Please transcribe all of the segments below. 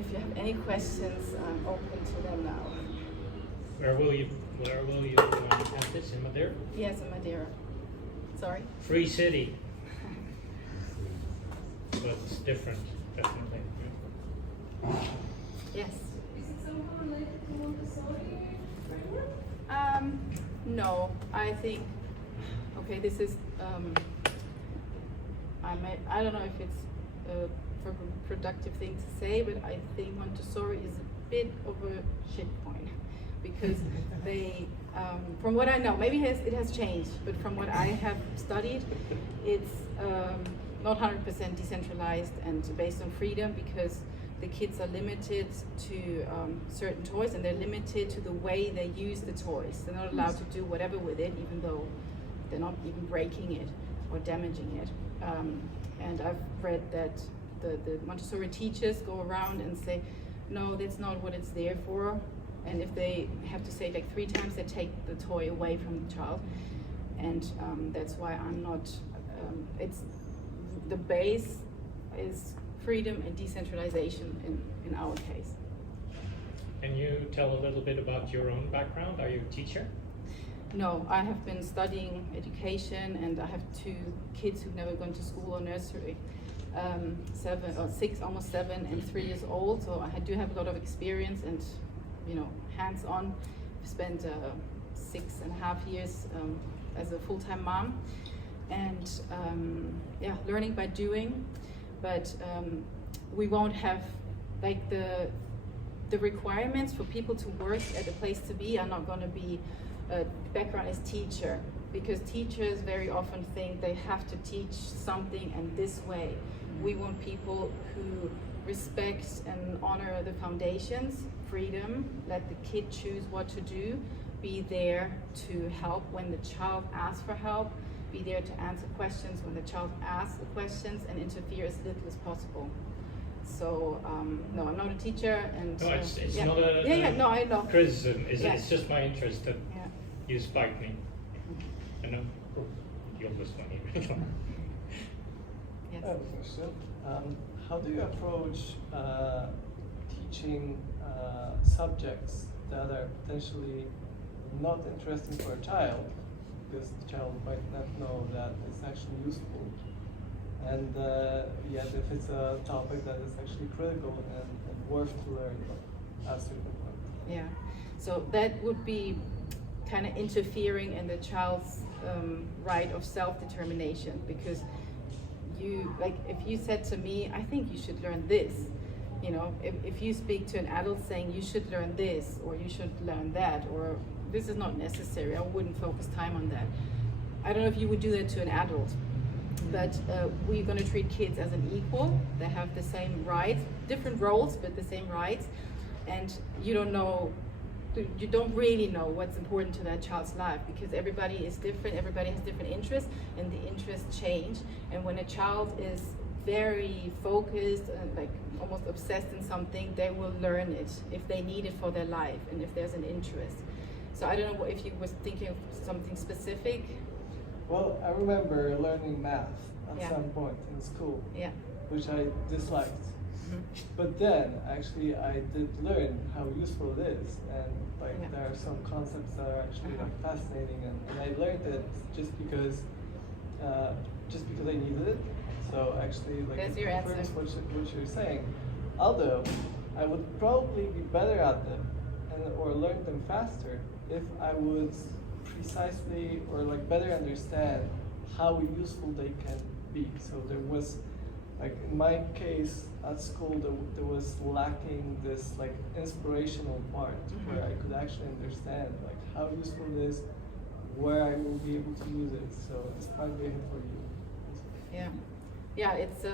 if you have any questions, I'm open to them now. Where will you have this, in Madeira? Yes, in Madeira. Sorry? Free city. But it's different, definitely. Yes. Is it somehow related to Montessori framework? No, I think, okay, this is, I don't know if it's a productive thing to say, but I think Montessori is a bit of a shit point because they, from what I know, maybe it has changed, but from what I have studied, it's not 100% decentralized and based on freedom because the kids are limited to certain toys and they're limited to the way they use the toys. They're not allowed to do whatever with it, even though they're not even breaking it or damaging it. And I've read that the Montessori teachers go around and say, no, that's not what it's there for. And if they have to say it like 3 times, they take the toy away from the child. And that's why I'm not, the base is freedom and decentralization in our case. Can you tell a little bit about your own background? Are you a teacher? No, I have been studying education and I have 2 kids who've never gone to school or nursery. 7 or 6, almost 7 and 3 years old. So I do have a lot of experience and, hands-on. I've spent 6.5 years as a full-time mom and learning by doing. But we won't have like the requirements for people to work at a place to be are not going to be background as teacher, because teachers very often think they have to teach something and this way. We want people who respect and honor the foundations, freedom, let the kid choose what to do, be there to help when the child asks for help, be there to answer questions when the child asks the questions, and interfere as little as possible. So no, I'm not a teacher, and No, it's yeah. not a No, I know. criticism. Yeah. It's just my interest that Yeah. you spiked me. I know. You're this one here. Yes. I have a question. How do you approach teaching subjects that are potentially not interesting for a child, because the child might not know that it's actually useful, and yet if it's a topic that is actually critical and worth to learn at a certain point? Yeah, so that would be kind of interfering in the child's right of self-determination, because if you said to me, I think you should learn this, if you speak to an adult saying you should learn this or you should learn that, or this is not necessary, I wouldn't focus time on that. I don't know if you would do that to an adult, but we're going to treat kids as an equal. They have the same rights, different roles, but the same rights. And you don't really know what's important to that child's life, because everybody is different, everybody has different interests, and the interests change. And when a child is very focused and like almost obsessed in something, they will learn it if they need it for their life and if there's an interest. So I don't know if you was thinking of something specific. Well, I remember learning math at Yeah. some point in school, Yeah. which I disliked. Mhm. But then, actually, I did learn how useful it is, and Yeah. there are some concepts that are actually fascinating, and I learned it just because I needed it. So actually, That's it your confirms answer. what you're saying. Although I would probably be better at them or learn them faster if I would precisely or better understand how useful they can be. So there was, in my case at school, there was lacking this inspirational part where I could actually understand how useful it is, where I will be able to use it. So it's probably ahead for you. Yeah, it's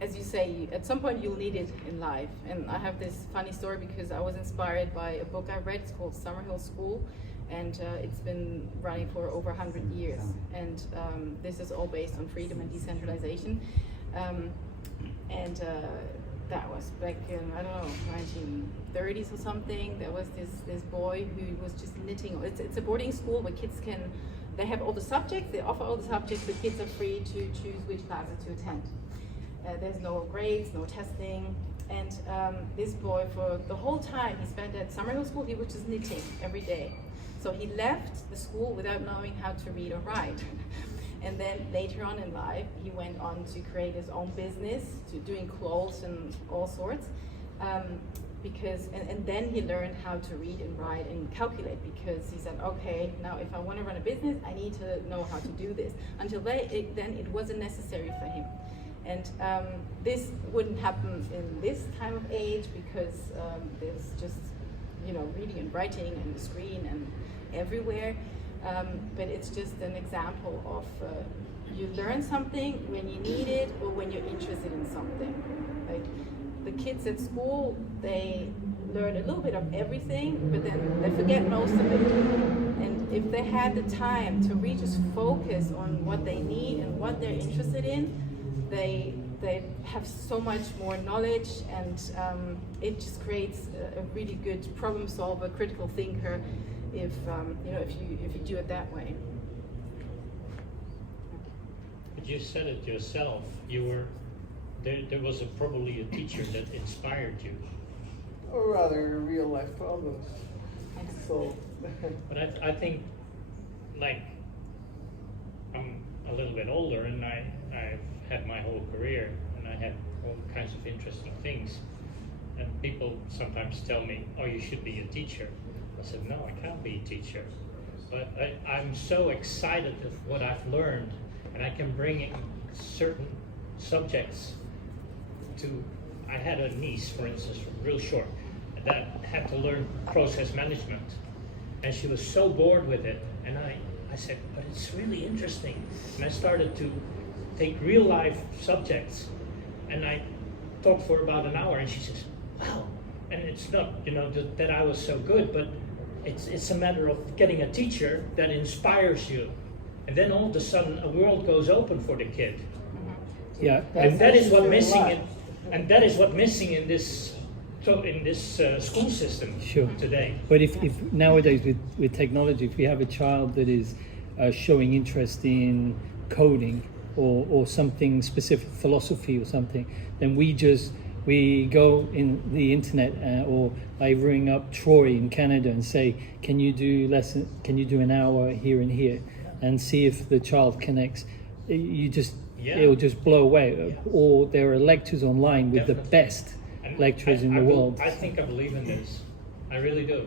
as you say, at some point you'll need it in life. And I have this funny story because I was inspired by a book I read. It's called Summerhill School, and it's been running for over 100 years. And this is all based on freedom and decentralization. That was back in, I don't know, 1930s or something. There was this boy who was just knitting. It's a boarding school where kids they have all the subjects, they offer all the subjects, but kids are free to choose which classes to attend. There's no grades, no testing, And this boy, for the whole time he spent at summer school, he was just knitting every day. So he left the school without knowing how to read or write. And then later on in life, he went on to create his own business, to doing clothes and all sorts. And then he learned how to read and write and calculate, because he said, okay, now if I want to run a business, I need to know how to do this. Until then it wasn't necessary for him. And this wouldn't happen in this time of age, because there's just, reading and writing and the screen and everywhere. But it's just an example of you learn something when you need it or when you're interested in something. Like the kids at school, they learn a little bit of everything, but then they forget most of it. And if they had the time to really just focus on what they need and what they're interested in, they have so much more knowledge, and it just creates a really good problem solver, critical thinker, if you do it that way. But you said it yourself. You were there was probably a teacher that inspired you. Or rather, real life problems. So. But I think, like, I'm a little bit older, and I've had my whole career, and I had all kinds of interesting things. And people sometimes tell me, "Oh, you should be a teacher." I said, "No, I can't be a teacher." But I'm so excited of what I've learned, and I can bring in certain subjects to. I had a niece, for instance, real short, that had to learn process management, and she was so bored with it. And I said, "But it's really interesting." And I started to take real life subjects, and I talked for about an hour, and she says, "Wow." And it's not, that I was so good, but it's a matter of getting a teacher that inspires you, and then all of a sudden a world goes open for the kid. Yeah, And that is what missing in this school system Sure. today. but if nowadays with technology, if we have a child that is showing interest in coding or something specific, philosophy or something, then we go in the internet or I ring up Troy in Canada and say, can you do an hour here and here, and see if the child connects. It'll just blow away. Or there are lectures online with Definitely. the best And lecturers in the world. I think I believe in this. I really do.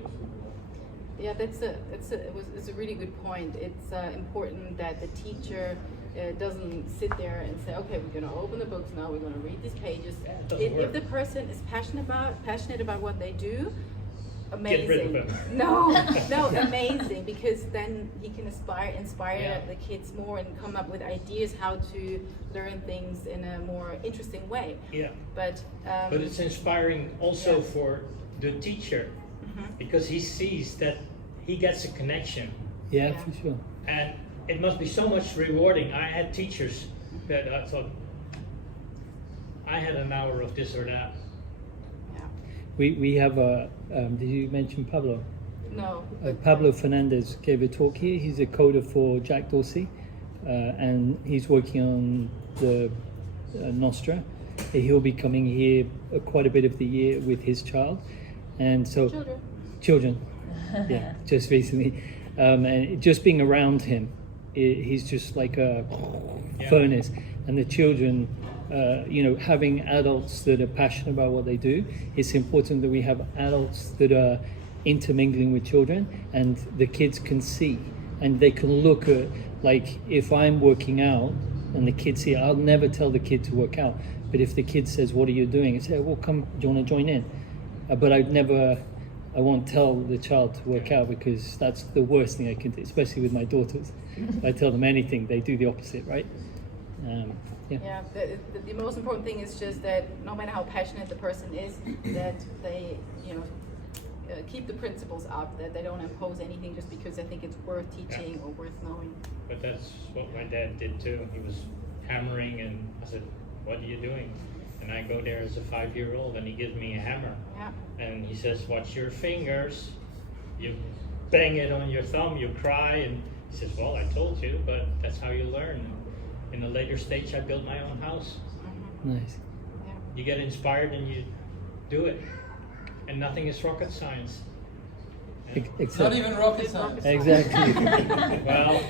Yeah, it's a really good point. It's important that the teacher doesn't sit there and say, okay, we're going to open the books now, we're going to read these pages. It doesn't If work. the person is passionate about what they do, amazing. Get rid of them. No, amazing, because then he can inspire Yeah. the kids more and come up with ideas how to learn things in a more interesting way. Yeah. But It's inspiring also Yeah. for the teacher, Mhm. because he sees that he gets a connection, Yeah, Yeah. for sure. and it must be so much rewarding. I had teachers that I thought I had an hour of this or that. yeah. We have did you mention Pablo? No. Pablo Fernandez gave a talk here. He's a coder for Jack Dorsey, and he's working on the Nostra. He'll be coming here quite a bit of the year with his child, and so children, yeah, just recently, and just being around him, he's just like a furnace, and the children. Having adults that are passionate about what they do, it's important that we have adults that are intermingling with children, and the kids can see and they can look at, like, if I'm working out and the kids see, I'll never tell the kid to work out, but if the kid says, what are you doing? I say, well, come, do you want to join in? But I won't tell the child to work out, because that's the worst thing I can do, especially with my daughters. If I tell them anything, they do the opposite, right? Yeah, the most important thing is just that no matter how passionate the person is, that they, keep the principles up, that they don't impose anything just because they think it's worth teaching or worth knowing. But that's what my dad did too. He was hammering, and I said, "What are you doing?" And I go there as a 5-year-old, and he gives me a hammer. Yeah. And he says, "Watch your fingers. You bang it on your thumb, you cry." And he says, "Well, I told you, but that's how you learn." In a later stage, I built my own house. Mm-hmm. Nice. Yeah. You get inspired, and do it. And nothing is rocket science. Yeah. Not Except, even rocket science. exactly. Well,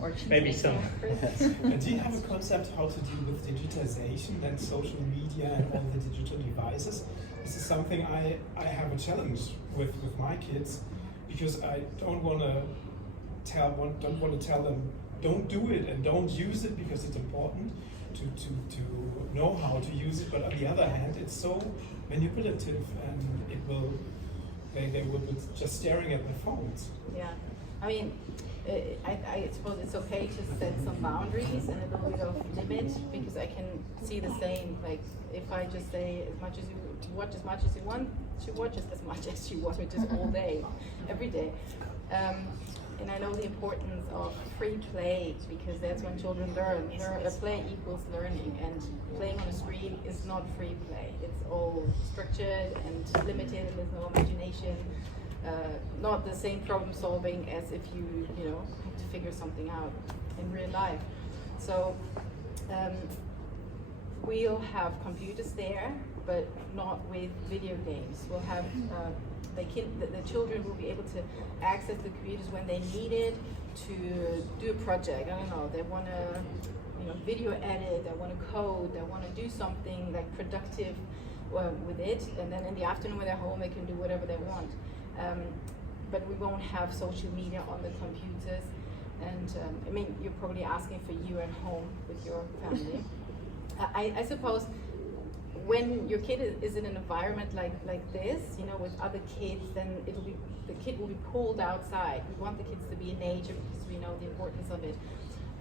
Or cheese maybe making, some. Chris. And do you have a concept how to deal with digitization and social media and all the digital devices? This is something I have a challenge with my kids, because I don't want to tell them don't do it and don't use it, because it's important to know how to use it. But on the other hand, it's so manipulative, and they will be just staring at their phones. Yeah, I mean, I suppose it's okay to set some boundaries and a little bit of limit, because I can see the same. Like, if I just say as much as you watch as much as you want, she watches as much as you want, which is all day, every day. And I know the importance of free play, because that's when children learn. Play equals learning, and playing on a screen is not free play. It's all structured and limited, and there's no imagination. Not the same problem solving as if you have to figure something out in real life. So we'll have computers there, but not with video games. We'll have the children will be able to access the computers when they need it to do a project. I don't know, they want to video edit, they want to code, they want to do something like productive with it, and then in the afternoon when they're home they can do whatever they want. But we won't have social media on the computers. And I mean, you're probably asking for you at home with your family. I suppose when your kid is in an environment like this, with other kids, then the kid will be pulled outside. We want the kids to be in nature because we know the importance of it.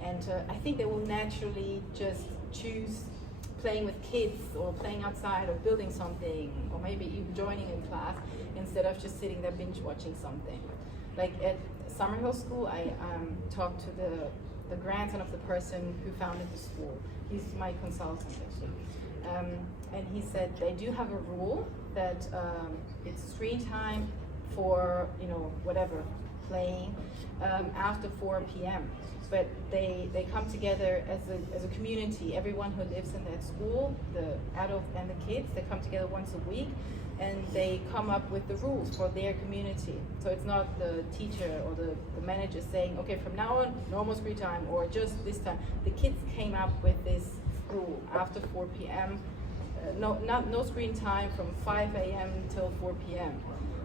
And I think they will naturally just choose playing with kids, or playing outside, or building something, or maybe even joining in class, instead of just sitting there binge watching something. Like at Summerhill School, I talked to the grandson of the person who founded the school. He's my consultant actually. And he said they do have a rule that it's screen time for whatever, playing after 4 p.m. But they come together as a community. Everyone who lives in that school, the adults and the kids, they come together once a week, and they come up with the rules for their community. So it's not the teacher or the manager saying, okay, from now on, no more screen time, or just this time. The kids came up with this rule: after 4 p.m., no screen time from 5 a.m. until 4 p.m.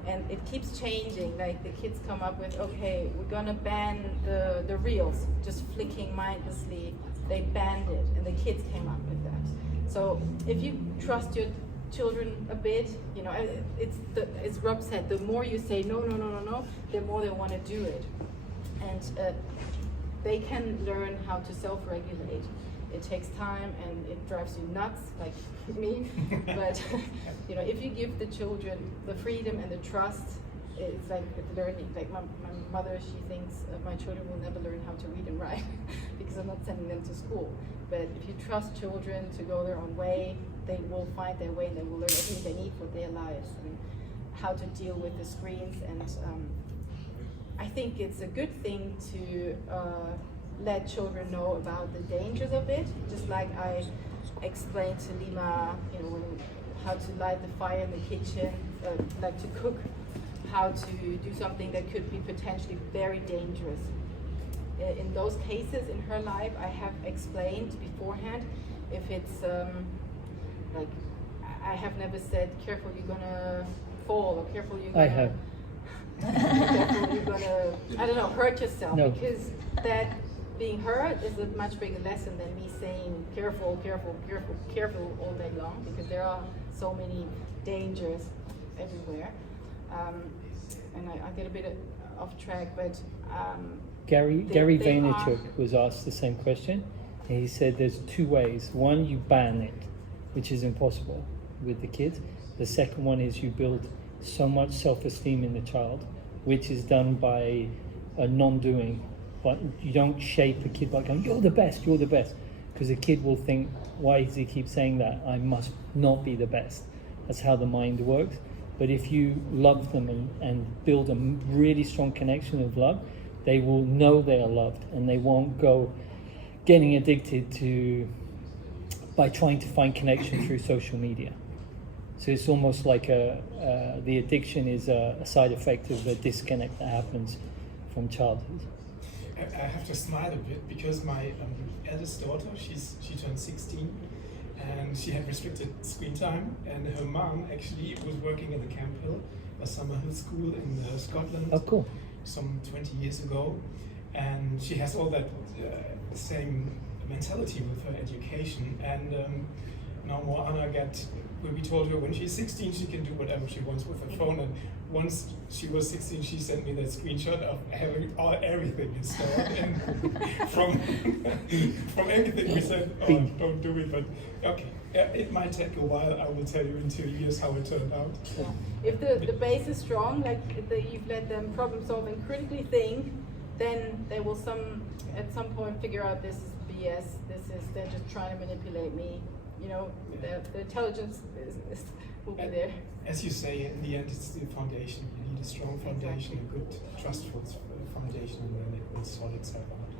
And it keeps changing. Like, the kids come up with, okay, we're gonna ban the reels, just flicking mindlessly. They banned it, and the kids came up with that. So if you trust your children a bit, it's Rob said, the more you say no, the more they want to do it. And they can learn how to self-regulate. It takes time and it drives you nuts, like me. But if you give the children the freedom and the trust, it's like learning. Like my mother, she thinks my children will never learn how to read and write because I'm not sending them to school. But if you trust children to go their own way, they will find their way, and they will learn everything they need for their lives and how to deal with the screens. And I think it's a good thing to let children know about the dangers of it, just like I explained to Lima, how to light the fire in the kitchen, like to cook, how to do something that could be potentially very dangerous. In those cases in her life, I have explained beforehand, if it's like, I have never said, careful, you're gonna fall, or careful, you're gonna... I have. Careful, you're gonna, I don't know, hurt yourself. No. Because that being hurt is a much bigger lesson than me saying careful, careful, careful, careful all day long, because there are so many dangers everywhere. And I get a bit off track, but Gary they are- Vaynerchuk was asked the same question, and he said there's two ways. One, you ban it, which is impossible with the kids. The second one is you build so much self-esteem in the child, which is done by a non-doing. But you don't shape a kid by going, you're the best, because the kid will think, why does he keep saying that? I must not be the best. That's how the mind works. But if you love them and build a really strong connection of love, they will know they are loved, and they won't go getting addicted by trying to find connection through social media. So it's almost like the addiction is a side effect of the disconnect that happens from childhood. I have to smile a bit because my eldest daughter, she turned 16, and she had restricted screen time, and her mom actually was working at the Camphill, a summer hill school in Scotland. Oh, cool. Some 20 years ago, and she has all that same mentality with her education. And now Anna we told her when she's 16 she can do whatever she wants with her phone. And once she was 16, she sent me that screenshot of having everything installed, and from everything we said, oh, don't do it. But okay, it might take a while. I will tell you in 2 years how it turned out. Yeah. If the base is strong, like you've let them problem solve and critically think, then they will at some point figure out this is BS. They're just trying to manipulate me. You know, the intelligence will be there. As you say, in the end, it's the foundation. You need a strong foundation, Exactly. a good, trustful foundation, and then it will sort itself out.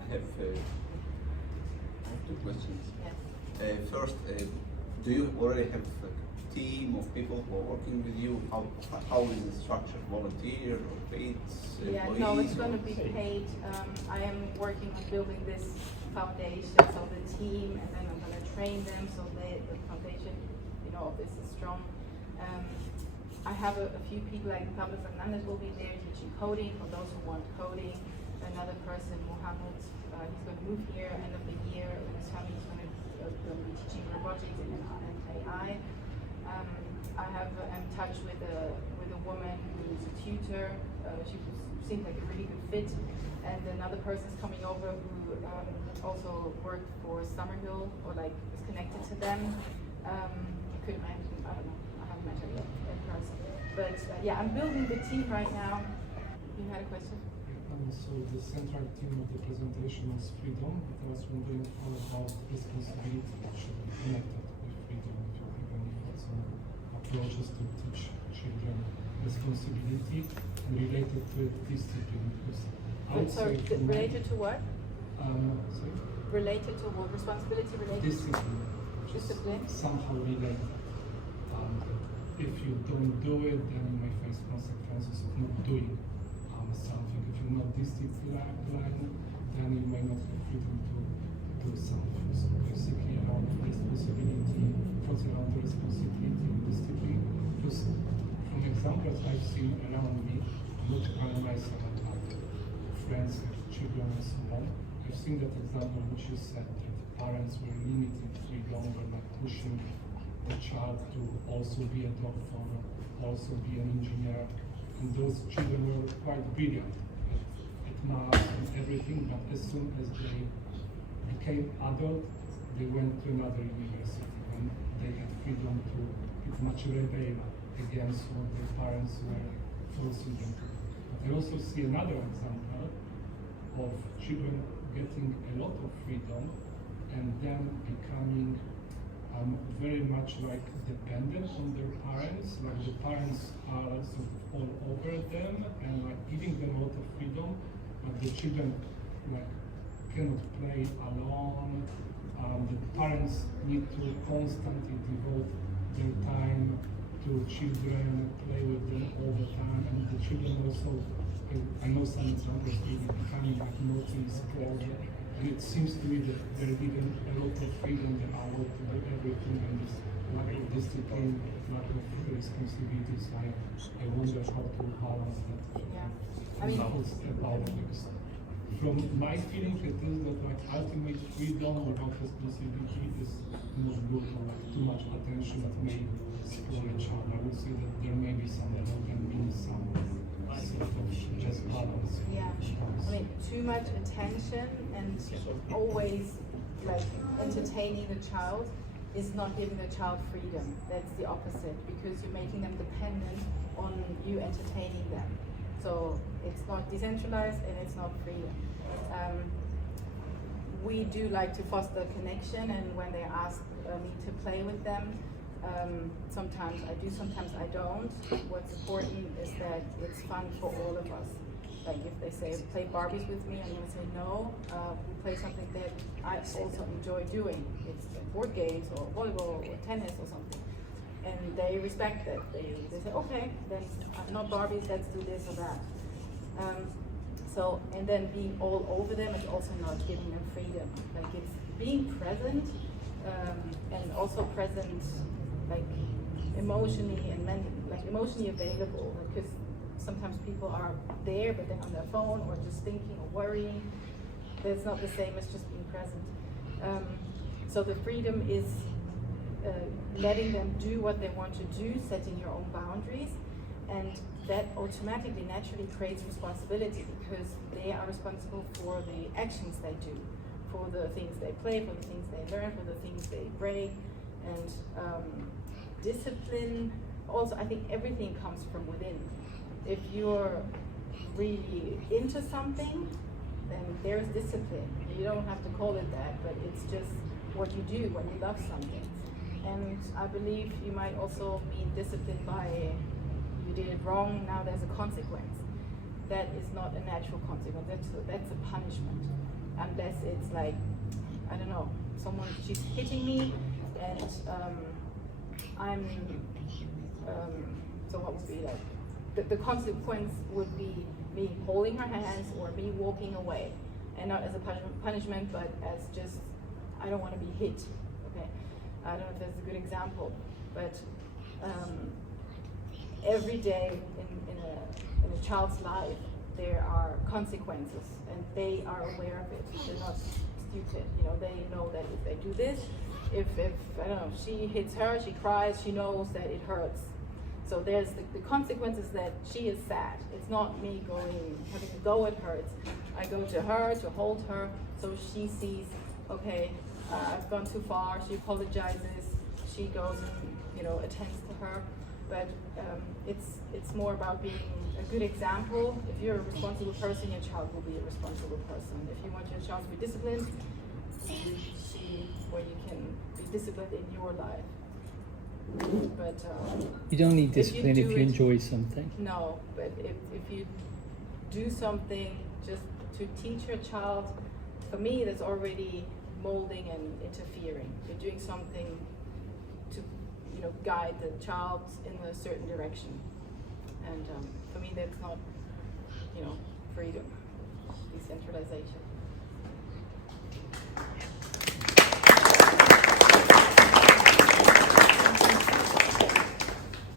I have 2 questions. Yeah. First, do you already have a team of people who are working with you? How is the structure? Volunteer or paid Yeah, employees? no, it's going to be paid. I am working on building this foundation, so the team, and then I'm going to train them so the foundation, of this is strong. I have a few people like Pablo Fernandez will be there teaching coding for those who want coding. Another person, Mohammed, he's going to move here end of the year. His family is going to be teaching robotics and AI. I have I'm in touch with a woman who's a tutor. She seems like a really good fit, and another person is coming over who also worked for Summerhill or like is connected to them. I don't know. I haven't met her yet in person, but yeah, I'm building the team right now. You had a question? So the central theme of the presentation was freedom, but I was wondering how about responsibility should be connected with freedom, if you have any thoughts on approaches to teach children responsibility and related to discipline. Because Sorry, related to what? sorry? Related to what? Responsibility related Discipline. which is Discipline? somehow related. If you don't do it, then you may face consequences of not doing something. If you're not disciplined, then you may not have freedom to do something. So basically around responsibility, thoughts around the responsibility and discipline. Because from examples I've seen around me, not by myself, but friends with children and so on, I've seen that example which you said that parents were limited freedom, were like pushing the child to also be a doctor, also be an engineer. And those children were quite brilliant at math and everything, but as soon as they became adult, they went to another university and they had freedom to pretty much rebel against what their parents were forcing them to. But I also see another example of children getting a lot of freedom and then becoming very much like dependent on their parents, like the parents are sort of all over them and like giving them a lot of freedom, but the children like cannot play alone. The parents need to constantly devote their time to children, play with them all the time, and the children also, I know some examples, really becoming like naughty, spoiled. And it seems to me that they're given a lot of freedom, they are allowed to do everything, and this lack of discipline, lack of responsibilities. I wonder how to balance that. Yeah. I mean, Thoughts about it. Because from my feeling, it is that like ultimate freedom without responsibility is not good, or like too much attention that may spoil a child. I would say that there may be some that can be some sort of just balance. yeah. I mean, too much attention and always like entertaining the child is not giving the child freedom. That's the opposite, because you're making them dependent on you entertaining them. So it's not decentralized and it's not freedom. We do like to foster connection, and when they ask me to play with them, sometimes I do, sometimes I don't. What's important is that it's fun for all of us. Like if they say, play Barbies with me, I'm gonna say no, we play something that I also enjoy doing. It's like board games or volleyball or tennis or something. and they respect that. They say, okay, then not Barbies, let's do this or that. So, and then being all over them is also not giving them freedom. Like it's being present, and also present, like emotionally and like emotionally available. Because sometimes people are there, but then on their phone or just thinking or worrying. That's not the same as just being present. So the freedom is letting them do what they want to do, setting your own boundaries, and that automatically, naturally creates responsibility because they are responsible for the actions they do, for the things they play, for the things they learn, for the things they break, and discipline. Also, I think everything comes from within. If you're really into something, then there's discipline. You don't have to call it that, but it's just what you do when you love something. And I believe you might also be disciplined by you did it wrong, now there's a consequence. That is not a natural consequence, that's a punishment. Unless it's like, I don't know, she's hitting me and so what would be like, the consequence would be me holding her hands or me walking away. And not as a punishment, but as just, I don't want to be hit, okay? I don't know if that's a good example, but every day in a child's life, there are consequences, and they are aware of it. They're not stupid, you know. They know that if they do this, if I don't know, she hits her, she cries, she knows that it hurts. So there's the consequences that she is sad. It's not me having to go at her. I go to her to hold her, so she sees, okay, I've gone too far. She apologizes. She goes and attends to her. But it's more about being a good example. If you're a responsible person, your child will be a responsible person. If you want your child to be disciplined, you see where you can be disciplined in your life. But you don't need discipline if you it, enjoy something. No, but if you do something just to teach your child, for me that's already molding and interfering. You're doing something to guide the child in a certain direction, and for me that's not freedom, decentralization.